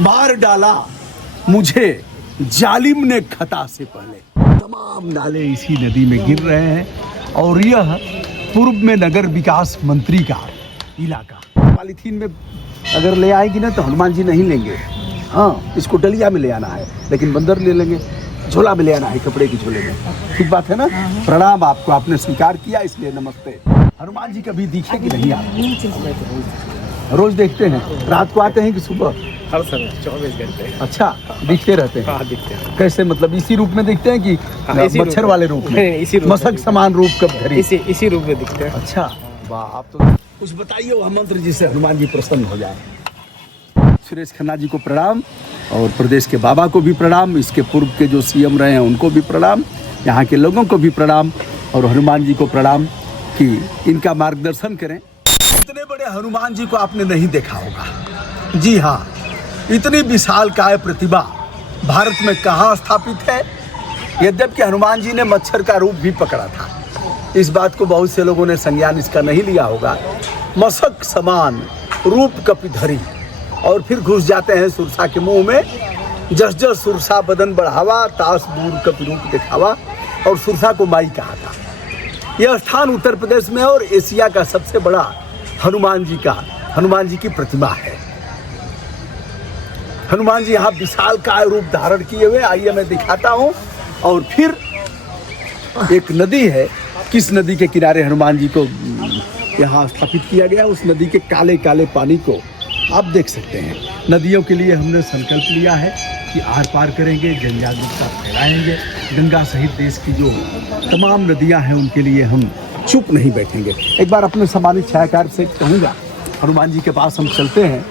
मार डाला मुझे जालिम ने खता से पहले। तमाम नाले इसी नदी में गिर रहे हैं और यह पूर्व में नगर विकास मंत्री का इलाका। पॉलीथीन में अगर ले आएगी ना तो हनुमान जी नहीं लेंगे, हाँ इसको डलिया में ले आना है, लेकिन बंदर ले लेंगे, झोला में ले आना है, कपड़े के झोले में। ठीक बात है ना। प्रणाम आपको, आपने स्वीकार किया इसलिए नमस्ते। हनुमान जी कभी दिखे कि नहीं आप? रोज देखते हैं? रात को आते हैं कि सुबह? हर समय 24 घंटे। अच्छा, दिखते रहते हैं? हाँ दिखते हैं। कैसे, मतलब इसी रूप में दिखते हैं कि मच्छर वाले रूप में? नहीं, इसी रूप मशक समान रूप कब धरी? इसी रूप में दिखते हैं। अच्छा वाह, आप तो कुछ बताइए वह मंत्र जिससे हनुमान जी प्रसन्न हो जाए। सुरेश खन्ना जी को प्रणाम और प्रदेश के बाबा को भी प्रणाम, इसके पूर्व के जो सीएम रहे हैं उनको भी प्रणाम, यहाँ के लोगों को भी प्रणाम और हनुमान जी को प्रणाम कि इनका मार्गदर्शन करें। इतने बड़े हनुमान जी को आपने नहीं देखा होगा। जी हाँ, इतनी विशालकाय प्रतिभा भारत में कहाँ स्थापित है। यद्यपि हनुमान जी ने मच्छर का रूप भी पकड़ा था, इस बात को बहुत से लोगों ने संज्ञान इसका नहीं लिया होगा। मशक समान रूप कपिधरी और फिर घुस जाते हैं सुरसा के मुंह में। जस जस सुरसा बदन बढ़ावा, तास दूर कपि रूप दिखावा, और सुरसा को माई कहा था। यह स्थान उत्तर प्रदेश में और एशिया का सबसे बड़ा हनुमान जी की प्रतिमा है। हनुमान जी यहाँ विशाल काय रूप धारण किए हुए, आइए मैं दिखाता हूँ। और फिर एक नदी है, किस नदी के किनारे हनुमान जी को यहाँ स्थापित किया गया, उस नदी के काले काले पानी को आप देख सकते हैं। नदियों के लिए हमने संकल्प लिया है कि आर पार करेंगे, जन जागरूकता फैलाएंगे। गंगा सहित देश की जो तमाम नदियाँ हैं उनके लिए हम चुप नहीं बैठेंगे। एक बार अपने सम्मानित छायाकार से कहूँगा, हनुमान जी के पास हम चलते हैं,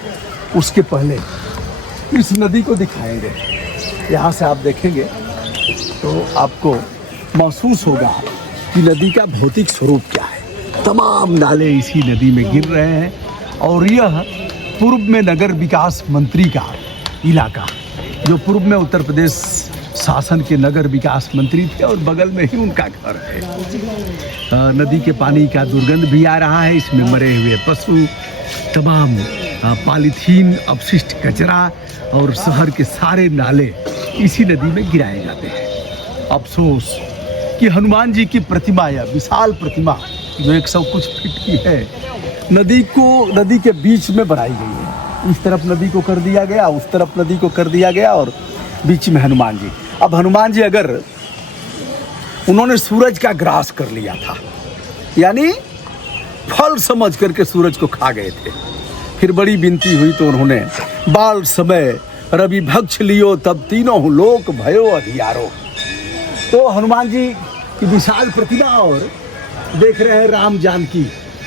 उसके पहले इस नदी को दिखाएंगे। यहाँ से आप देखेंगे तो आपको महसूस होगा कि नदी का भौतिक स्वरूप क्या है। तमाम नाले इसी नदी में गिर रहे हैं और यह पूर्व में नगर विकास मंत्री का इलाका, जो पूर्व में उत्तर प्रदेश शासन के नगर विकास मंत्री थे और बगल में ही उनका घर है। नदी के पानी का दुर्गंध भी आ रहा है, इसमें मरे हुए पशु, तमाम पॉलीथीन अपशिष्ट कचरा और शहर के सारे नाले इसी नदी में गिराए जाते हैं। अफसोस कि हनुमान जी की प्रतिमा, या विशाल प्रतिमा जो 100 कुछ फीट की है, नदी के बीच में बनाई गई है। इस तरफ नदी को कर दिया गया, उस तरफ नदी को कर दिया गया और बीच में हनुमान जी। अब हनुमान जी अगर उन्होंने सूरज का ग्रास कर लिया था, यानी फल समझ करके सूरज को खा गए थे, फिर बड़ी विनती हुई तो उन्होंने बाल समय रवि भक्ष लियो, तब तीनों लोक भयो अधियारो। तो हनुमान जी की विशाल प्रतिमा और देख रहे हैं राम जानकी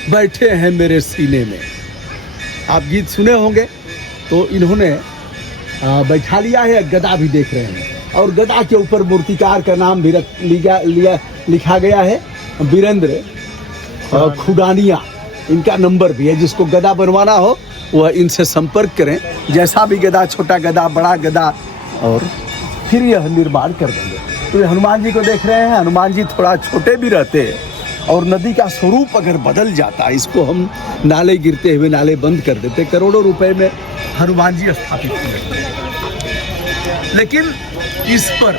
बैठे हैं मेरे सीने में। आप गीत सुने होंगे, तो इन्होंने बैठा लिया है। गदा भी देख रहे हैं और गदा के ऊपर मूर्तिकार का नाम भी लिखा गया है, वीरेंद्र खुडानिया। इनका नंबर भी है, जिसको गदा बनवाना हो वह इनसे संपर्क करें। जैसा भी गदा, छोटा गदा, बड़ा गदा, और फिर यह निर्माण कर देंगे। तो हनुमान जी को देख रहे हैं, हनुमान जी थोड़ा छोटे भी रहते और नदी का स्वरूप अगर बदल जाता, इसको हम नाले गिरते हुए नाले बंद कर देते, करोड़ों रुपए में हनुमान जी स्थापित किए। लेकिन इस पर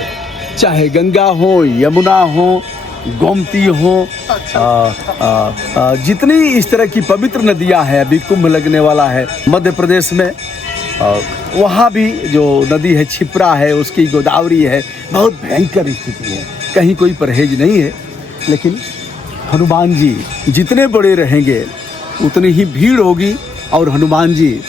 चाहे गंगा हो, यमुना हो, गोमती हो, जितनी इस तरह की पवित्र नदियां हैं, अभी कुंभ लगने वाला है मध्य प्रदेश में, वहाँ भी जो नदी है क्षिप्रा है, उसकी गोदावरी है, बहुत भयंकर स्थिति है, कहीं कोई परहेज नहीं है। लेकिन हनुमान जी जितने बड़े रहेंगे उतनी ही भीड़ होगी और हनुमान जी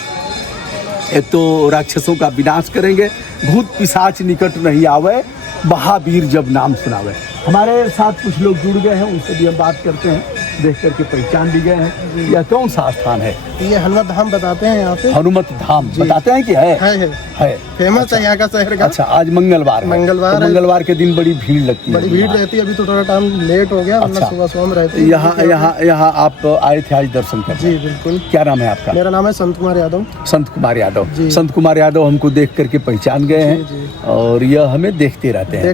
एक तो राक्षसों का विनाश करेंगे, भूत पिशाच निकट नहीं आवे, महावीर जब नाम सुनावे। हमारे साथ कुछ लोग जुड़ गए हैं, उनसे भी हम बात करते हैं, देख करके पहचान भी गए हैं। यह कौन सा स्थान है? ये हनुमत धाम बताते हैं यहाँ पे। हनुमत धाम बताते हैं कि है फेमस अच्छा, है यहाँ का शहर का। अच्छा, आज मंगलवार है, तो मंगलवार के दिन बड़ी भीड़ लगती है। बड़ी भीड़ रहती है, अभी तो थोड़ा टाइम लेट हो गया, वरना सुबह शाम रहती है। यहाँ आप आए थे आज दर्शन करने? जी बिल्कुल। क्या नाम है आपका? मेरा नाम है संत कुमार यादव। संत कुमार यादव। संत कुमार यादव हमको देख करके पहचान गए हैं और यह हमें देखते रहते हैं।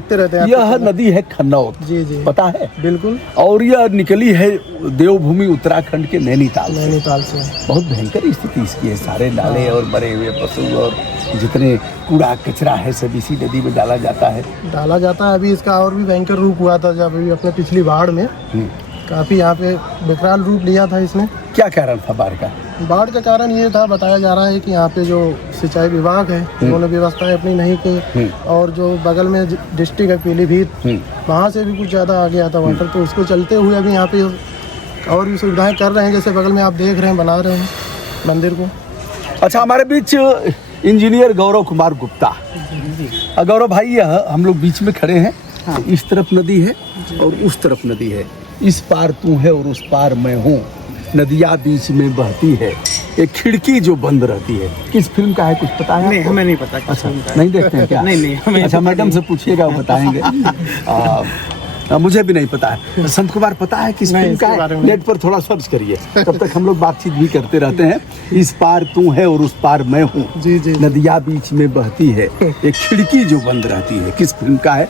यह नदी है खन्नौत, जी, पता है? बिल्कुल। और यह निकली है देवभूमि उत्तराखंड के नैनीताल से। नैनीताल से। बहुत भयंकर स्थिति इसकी है, सारे नाले और मरे हुए पशु और जितने कूड़ा कचरा है सब इसी नदी में डाला जाता है। अभी इसका और भी भयंकर रूप हुआ था जब अभी अपने पिछली बाढ़ में काफ़ी यहाँ पे विकराल रूप लिया था इसने। क्या कारण था बाढ़ का? बाढ़ का कारण ये था, बताया जा रहा है कि यहाँ पे जो सिंचाई विभाग है उन्होंने व्यवस्थाएं अपनी नहीं की, और जो बगल में डिस्ट्रिक्ट है पीलीभीत, वहाँ से भी कुछ ज़्यादा आ गया था वाटर, तो उसको चलते हुए अभी यहाँ पे और भी सुविधाएं कर रहे हैं, जैसे बगल में आप देख रहे हैं बना रहे हैं मंदिर को। अच्छा, हमारे बीच इंजीनियर गौरव कुमार गुप्ता। गौरव भाई, यह हम लोग बीच में खड़े हैं। हाँ। इस तरफ नदी है और उस तरफ नदी है, इस पार तू है और उस पार मैं हूँ, नदियाँ बीच में बहती है, एक खिड़की जो बंद रहती है। किस फिल्म का है, कुछ पता है? नहीं, हमें नहीं पता। अच्छा, नहीं देखते हैं क्या? नहीं। अच्छा, मैडम से पूछिएगा, वो बताएंगे। मुझे भी नहीं पता है। संत कुमार, पता है किस फिल्म का है? नेट पर थोड़ा सर्च करिए, तब तक हम लोग बातचीत भी करते रहते हैं। इस पार तू है और उस पार मैं हूँ, नदियाँ बीच में बहती है, एक खिड़की जो बंद रहती है। किस फिल्म का है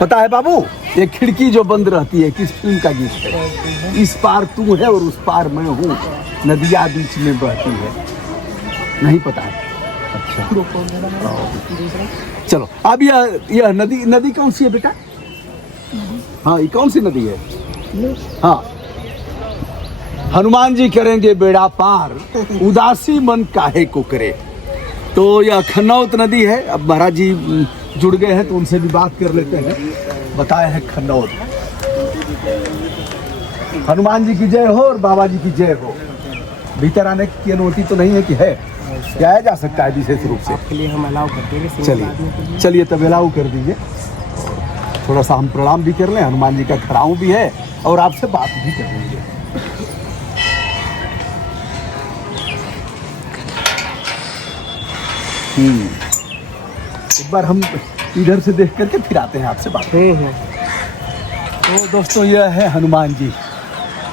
पता है बाबू? एक खिड़की जो बंद रहती है, किस फिल्म का गीत है? इस पार तू है और उस पार मैं हूँ, नदियाँ बीच में बहती है। नहीं पता है? अच्छा, चलो। अब यह नदी कौन सी है बेटा? हाँ, ये कौन सी नदी है? हाँ, हनुमान जी करेंगे बेड़ा पार, उदासी मन काहे को करे। तो यह खन्नौत नदी है। अब महाराज जी जुड़ गए हैं तो उनसे भी बात कर लेते हैं। बताए हैं खन्नौत। हनुमान जी की जय हो और बाबा जी की जय हो। भीतर आने की अनुमति तो नहीं है कि है? क्या आया जा सकता है विशेष रूप से? आपके लिए हम अलाउ करते हैं। चलिए तब अलाउ कर दीजिए। थोड़ा सा हम प्रणाम भी कर लें, हनुमान जी का खड़ाऊं भी है और आपसे बात भी कर लेंगे। एक बार हम इधर से देख करके फिर आते हैं आपसे बात। तो दोस्तों, यह है हनुमान जी,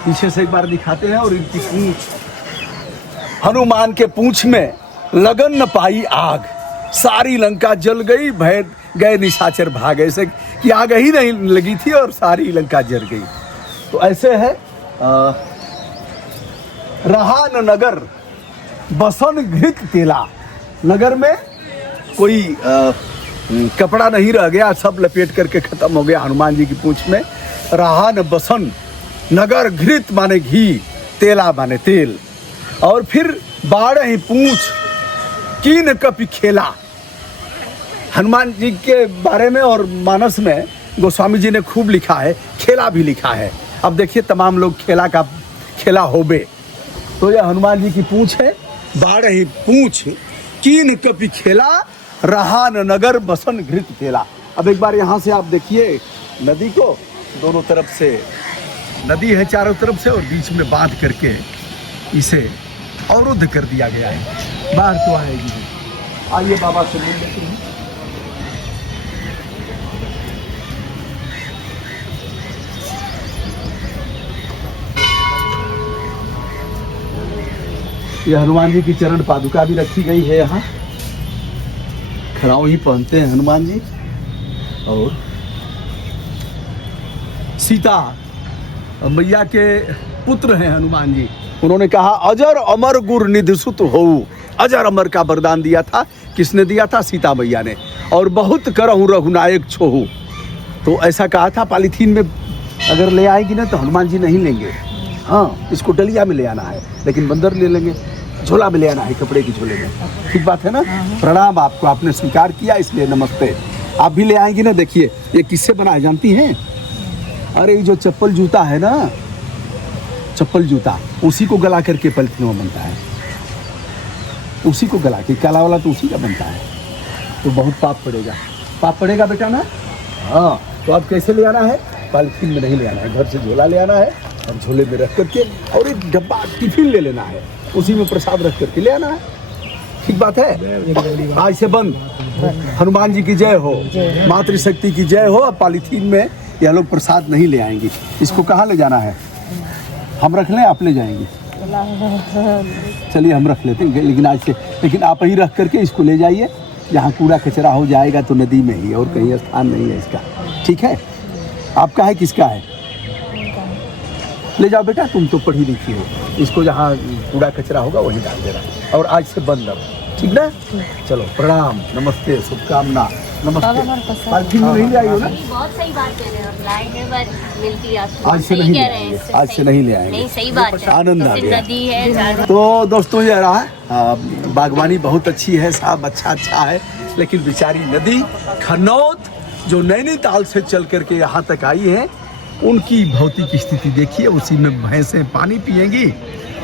पीछे से एक बार दिखाते हैं। और इनकी पूंछ, हनुमान के पूंछ में लगन न पाई आग, सारी लंका जल गई, भय गए निशाचर भाग। ऐसे कि आग ही नहीं लगी थी और सारी लंका जल गई। तो ऐसे है। रहा न नगर बसन घृत तेला, नगर में कोई कपड़ा नहीं रह गया, सब लपेट करके खत्म हो गया हनुमान जी की पूंछ में। रहा न बसन, नगर घृत माने घी, तेला माने तेल। और फिर बाढ़ ही पूंछ, कीन कपि खेला। हनुमान जी के बारे में और मानस में गोस्वामी जी ने खूब लिखा है, खेला भी लिखा है। अब देखिए, तमाम लोग खेला होबे। तो यह हनुमान जी की पूंछ है। बाढ़ ही पूंछ, कीन कपि खेला, रहा न नगर बसन घृत तेला। अब एक बार यहाँ से आप देखिए नदी को, दोनों तरफ से नदी है, चारों तरफ से, और बीच में बांध करके इसे अवरुद्ध कर दिया गया है। बाहर तो आएगी। आइए बाबा से मिल लेते हैं। यह हनुमान जी की चरण पादुका भी रखी गई है यहाँ। खड़ाऊ ही पहनते हैं हनुमान जी। और सीता मैया के पुत्र हैं हनुमान जी। उन्होंने कहा, अजर अमर गुर निधसुत हो। अजर अमर का वरदान दिया था। किसने दिया था? सीता मैया ने। और बहुत करहु रघुनायक छोहू। तो ऐसा कहा था। पॉलीथीन में अगर ले आएगी ना तो हनुमान जी नहीं लेंगे। हाँ, इसको डलिया में ले आना है, लेकिन बंदर ले लेंगे। झोला में ले आना है, कपड़े की झोले में। ठीक बात है ना? प्रणाम आपको, आपने स्वीकार किया, इसलिए नमस्ते। आप भी ले आएंगी ना। देखिए ये किससे बना है जानती हैं? अरे ये जो चप्पल जूता है ना, चप्पल जूता, उसी को गला करके पॉलीथीन में बनता है। उसी को गला के, काला वाला तो उसी का बनता है। तो बहुत पाप पड़ेगा। पाप पड़ेगा बेटा ना? हाँ। तो अब कैसे ले आना है? पॉलीथीन में नहीं ले आना है, घर से झोला ले आना है और झोले में रख करके, और एक डब्बा टिफिन ले लेना है, उसी में प्रसाद रख करके ले आना है। ठीक बात है? आज से बंद। हनुमान जी की जय हो, मातृशक्ति की जय हो। अब पॉलीथीन में यह लोग प्रसाद नहीं ले आएंगे। इसको कहाँ ले जाना है? हम रख लें, आप ले जाएंगे? चलिए हम रख लेते हैं, लेकिन आज से, लेकिन आप ही रख करके इसको ले जाइए। जहाँ कूड़ा कचरा हो जाएगा तो नदी में ही, और कहीं स्थान नहीं है इसका। ठीक है? आपका है? किसका है? ले जाओ बेटा, तुम तो पढ़ी लिखी हो, इसको जहाँ कूड़ा कचरा होगा वहीं डाल देना और आज से बंद अब, ठीक ना? चलो प्रणाम, नमस्ते, शुभकामना, नमस्ते। पालथी में नहीं ले आई हो ना? बहुत सही बात कह रहे हो, लाए हैं पर मिलती आपको। आज से सही नहीं कह ले रहे हैं, आएंगे, आज से नहीं ले आएंगे। नहीं सही बात है, आनंद आ जैसे गया। नदी है। तो दोस्तों ये रहा, बागवानी बहुत अच्छी है, सब अच्छा है, लेकिन बेचारी नदी खन्नौत जो नैनीताल से चल करके यहाँ तक आई है, उनकी भौतिक स्थिति देखिए। उसी में भैंसें पानी पिएंगी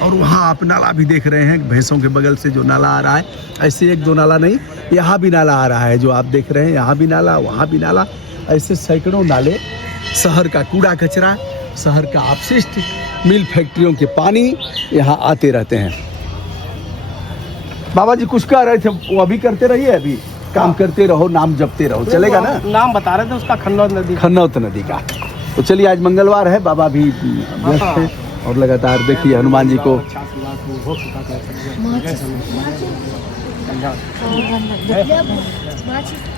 और वहाँ आप नाला भी देख रहे हैं, भैंसों के बगल से जो नाला आ रहा है, ऐसे एक दो नाला नहीं, यहाँ भी नाला आ रहा है जो आप देख रहे हैं, यहाँ भी नाला, वहाँ भी नाला, ऐसे सैकड़ों नाले। शहर का कूड़ा कचरा, शहर का अपशिष्ट, मिल फैक्ट्रियों के पानी यहाँ आते रहते हैं। बाबा जी कुछ कह रहे थे, वो अभी करते रहिए, अभी काम करते रहो, नाम जपते रहो, चलेगा ना? नाम बता रहे थे उसका, खन्नौत नदी। खन्नौत नदी का। तो चलिए आज मंगलवार है, बाबा भी व्यस्त हैं और लगातार देखिए हनुमान जी को।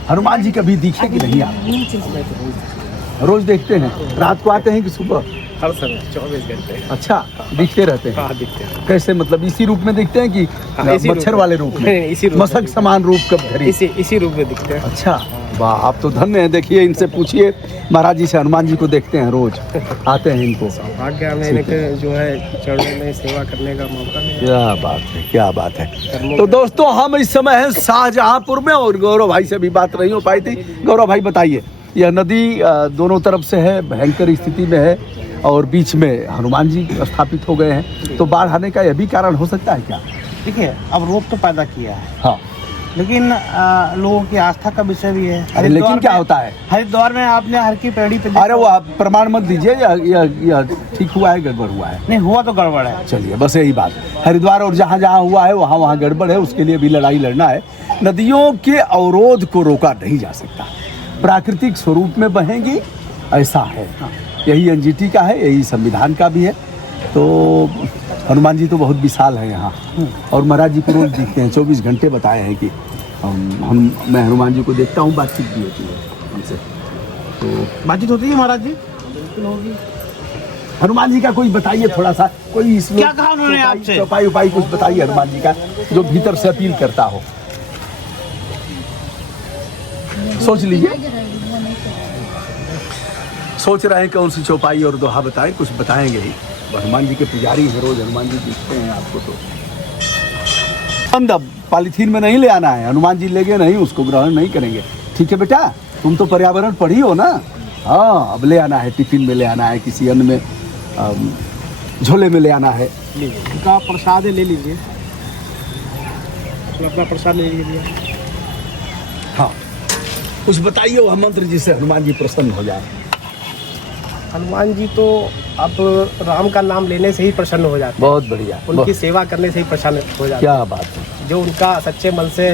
हनुमान जी कभी दिखे कि नहीं आप? रोज देखते हैं? रात को आते हैं कि सुबह? हर समय 24 घंटे। अच्छा, दिखते रहते हैं? हाँ, दिखते हैं। कैसे, मतलब इसी रूप में दिखते हैं कि मच्छर वाले रूप में? नहीं, इसी रूप में। मशक समान रूप कब धरी? इसी रूप में दिखते हैं। अच्छा, वाह, आप तो धन्य हैं। देखिए इनसे पूछिए, महाराज जी से, हनुमान जी को देखते हैं रोज, आते हैं इनको। भाग्य हमें इनके जो है चरणों में सेवा करने का मौका मिला। क्या बात है, क्या बात है। तो दोस्तों हम इस समय हैं शाहजहांपुर में और गौरव भाई से भी बात नहीं हो पाई थी। गौरव भाई बताइए, यह नदी दोनों तरफ से है, भयंकर स्थिति में है और बीच में हनुमान जी स्थापित हो गए हैं, तो बाढ़ आने का यह भी कारण हो सकता है क्या? देखिए, अब रोग तो पैदा किया है, हाँ, लेकिन लोगों की आस्था का विषय भी है। अरे लेकिन क्या होता है? हरिद्वार में आपने हर की पेड़ी पे अरे वो आप प्रमाण मत दीजिए, या ठीक हुआ है, गड़बड़ हुआ है? नहीं हुआ तो गड़बड़ है। चलिए बस यही बात, हरिद्वार और जहाँ जहाँ हुआ है वहाँ वहाँ गड़बड़ है, उसके लिए भी लड़ाई लड़ना है। नदियों के अवरोध को रोका नहीं जा सकता, प्राकृतिक स्वरूप में बहेंगी, ऐसा है। यही एनजीटी का है, यही संविधान का भी है। तो हनुमान जी तो बहुत विशाल है यहाँ, और महाराज जी को रोज दिखते हैं, 24 घंटे बताए हैं कि मैं हनुमान जी को देखता हूँ, बातचीत भी होती है हमसे। तो बातचीत होती है महाराज जी? हनुमान जी का कोई बताइए थोड़ा सा, कोई इसमें क्या कहा उन्होंने आपसे? चौपाई उपाई कुछ बताइए हनुमान जी का, जो भीतर से अपील करता हो। सोच लीजिए, सोच रहे हैं कौन सी चौपाई और दोहा बताएं, कुछ बताएंगे ही। हनुमान जी के पुजारी हैं, रोज हनुमान जी दिखते हैं आपको। तो बंद, अब पॉलीथीन में नहीं ले आना है, हनुमान जी ले गए नहीं, उसको ग्रहण नहीं करेंगे, ठीक है बेटा? तुम तो पर्यावरण पढ़ी हो ना? हाँ, अब ले आना है, टिफिन में ले आना है, किसी अन्य में, झोले में ले आना है। उनका प्रसाद ले लीजिए, अपना प्रसाद ले लीजिए। हाँ, कुछ बताइए वह मंत्र जिससे हनुमान जी प्रसन्न हो जाए। हनुमान जी तो अब राम का नाम लेने से ही प्रसन्न हो जाते हैं। बहुत बढ़िया, उनकी सेवा करने से ही प्रसन्न हो जाते क्या बात है। हैं। जो उनका सच्चे मन से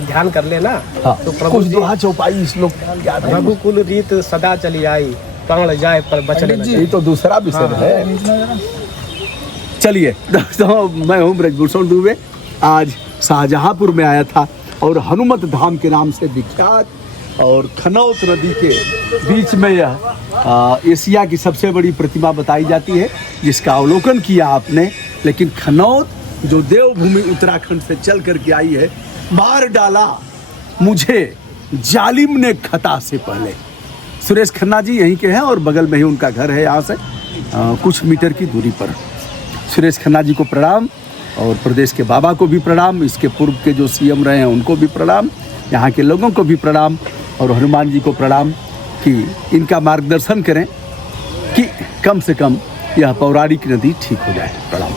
ध्यान कर लेना, हाँ, तो प्रभु कुछ जी, दोहा चौपाई इस लोग याद है? रघुकुल रीत सदा चली आई, प्राण जाए पर बचने न ये तो दूसरा विषय है। चलिए दोस्तों, मैं हूँ ब्रजभूषण दुबे, आज शाहजहांपुर में आया था और हनुमत धाम के नाम से विख्यात और खन्नौत नदी के बीच में यह एशिया की सबसे बड़ी प्रतिमा बताई जाती है, जिसका अवलोकन किया आपने। लेकिन खन्नौत जो देवभूमि उत्तराखंड से चल करके आई है, मार डाला मुझे जालिम ने खता से पहले। सुरेश खन्ना जी यहीं के हैं और बगल में ही उनका घर है, यहाँ से कुछ मीटर की दूरी पर। सुरेश खन्ना जी को प्रणाम और प्रदेश के बाबा को भी प्रणाम, इसके पूर्व के जो सीएम रहे हैं उनको भी प्रणाम, यहाँ के लोगों को भी प्रणाम और हनुमान जी को प्रणाम कि इनका मार्गदर्शन करें कि कम से कम यह पौराणिक नदी ठीक हो जाए। प्रणाम।